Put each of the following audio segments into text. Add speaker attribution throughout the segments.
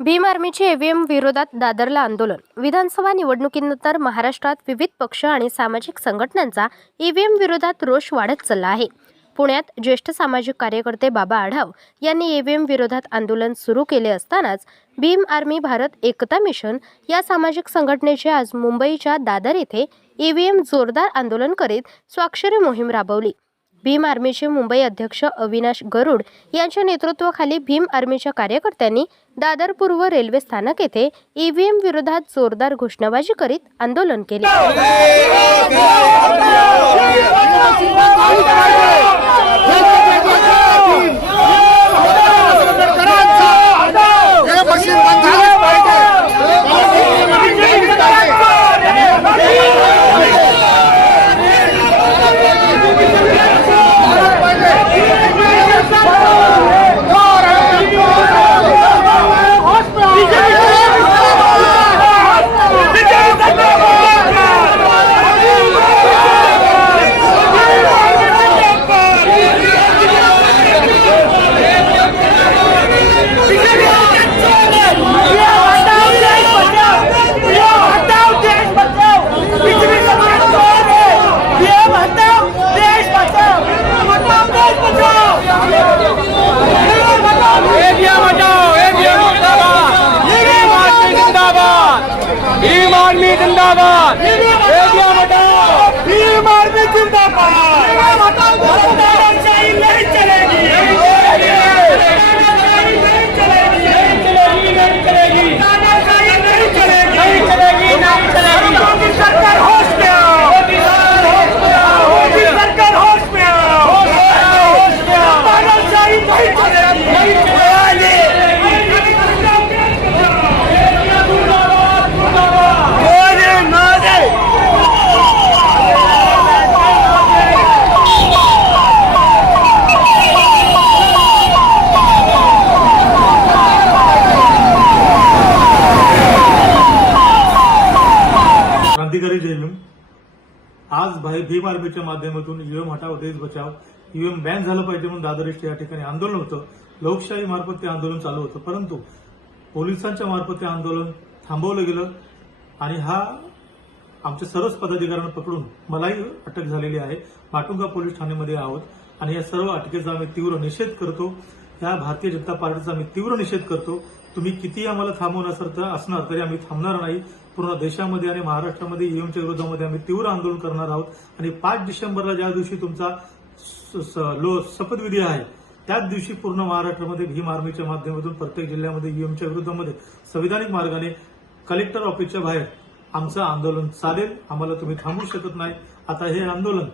Speaker 1: Bhim आर्मीचे EVM विरोधात दादरला आंदोलन. विधानसभा निवडणुकीनंतर महाराष्ट्रात विविध पक्ष आणि सामाजिक संघटनांचा ईव्हीएम विरोधात रोष वाढत चालला आहे. पुण्यात ज्येष्ठ सामाजिक कार्यकर्ते बाबा आढाव यांनी ईव्हीएम विरोधात आंदोलन सुरू केले असतानाच भीम आर्मी भारत एकता मिशन या सामाजिक संघटनेचे आज मुंबईच्या दादर येथे ईव्हीएम जोरदार आंदोलन करीत स्वाक्षरी मोहीम राबवली. भीम आर्मीचे मुंबई अध्यक्ष अविनाश गरुड यांच्या नेतृत्वाखाली भीम आर्मीच्या कार्यकर्त्यांनी दादर पूर्व रेल्वे स्थानक येथे ईव्हीएम विरोधात जोरदार घोषणाबाजी करीत आंदोलन केले
Speaker 2: भीम
Speaker 3: आज भीम आर्मीच्या माध्यमातून ईव्हीएम हटाव देश बचाव ईव्हीएम बॅन झालं पाहिजे म्हणून दादर इष्ट या ठिकाणी आंदोलन होतं. लोकशाही मार्फत ते आंदोलन चालू होतं. परंतु पोलिसांच्या मार्फत ते आंदोलन थांबवलं गेलं आणि हा आमच्या सर्वच पदाधिकाऱ्यांना पकडून मलाही अटक झालेली आहे. माटुंगा पोलीस ठाण्यामध्ये आहोत आणि या सर्व अटकेचा आम्ही तीव्र निषेध करतो. या भारतीय जनता पार्टीचा आम्ही तीव्र निषेध करतो. तुम्ही किती आम्हाला थांबवण्यासारखं असणार तरी आम्ही थांबणार नाही. पूर्ण देशामध्ये आणि महाराष्ट्रामध्ये ईएमच्या विरोधामध्ये आम्ही तीव्र आंदोलन करणार आहोत. आणि पाच डिसेंबरला ज्या दिवशी तुमचा स- स- लो शपथविधी आहे त्याच दिवशी पूर्ण महाराष्ट्रामध्ये भीम आर्मीच्या माध्यमातून प्रत्येक जिल्ह्यामध्ये ईएमच्या विरोधामध्ये संविधानिक मार्गाने कलेक्टर ऑफिसच्या बाहेर आमचं आंदोलन चालेल. आम्हाला तुम्ही थांबवू शकत नाही. आता हे आंदोलन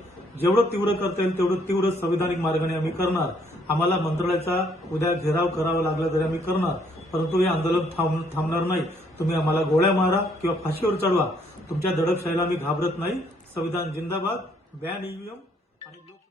Speaker 3: जेवढं तीव्र करता येईल तेवढं तीव्र संविधानिक मार्गाने आम्ही करणार. आम्हाला मंत्रालयाचा उद्या घेराव करावा लागला तरी आम्ही करणार. परंतु हे आंदोलन थांब- थांबणार नाही. तुम्ही आम्हाला गोळ्या मारा किंवा फाशीवर चढवा. तुमच्या दडपशाहीला आम्ही घाबरत नाही. संविधान जिंदाबाद. बॅन ईव्हीएम आणि लोक